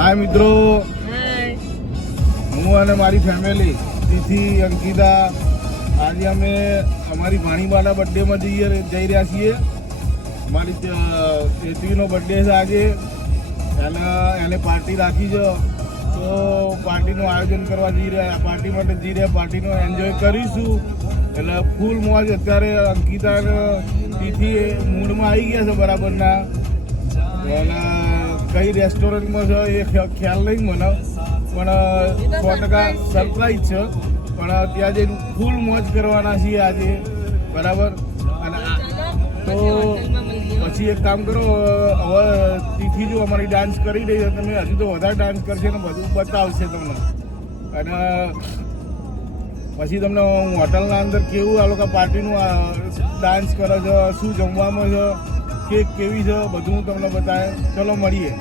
હાય મિત્રો, હું અને મારી ફેમિલી તિથિ, અંકિતા આજે અમે અમારી ભાણીબાના બર્થડેમાં જઈ રહ્યા છીએ. અમારી તિથિનો બર્થડે છે આજે. એને પાર્ટી રાખી છે, તો પાર્ટીનું આયોજન કરવા જઈ રહ્યા, પાર્ટી માટે જઈ રહ્યા, પાર્ટીનો એન્જોય કરીશું. એટલે ફૂલ મોજ. અત્યારે અંકિતા તિથિ મૂડમાં આવી ગયા છે બરાબરના. અને કઈ રેસ્ટોરન્ટમાં છે એ ખ્યાલ નહીં મને, પણ 100% સરપ્રાઈઝ છે. પણ ત્યાં જઈને ફૂલ મોજ કરવાના છીએ આજે, બરાબર. અને તો પછી એક કામ કરો, હવે તિથિ જો અમારી ડાન્સ કરી રહી છે, તમે હજુ તો વધારે ડાન્સ કરશે ને બધું બતાવશે તમને. અને પછી તમને હું હોટલના અંદર કેવું આ લોકો પાર્ટીનું ડાન્સ કરે છે, શું જમવામાં છે, કેક કેવી છે, બધું હું તમને બતાવે. ચલો મળીએ.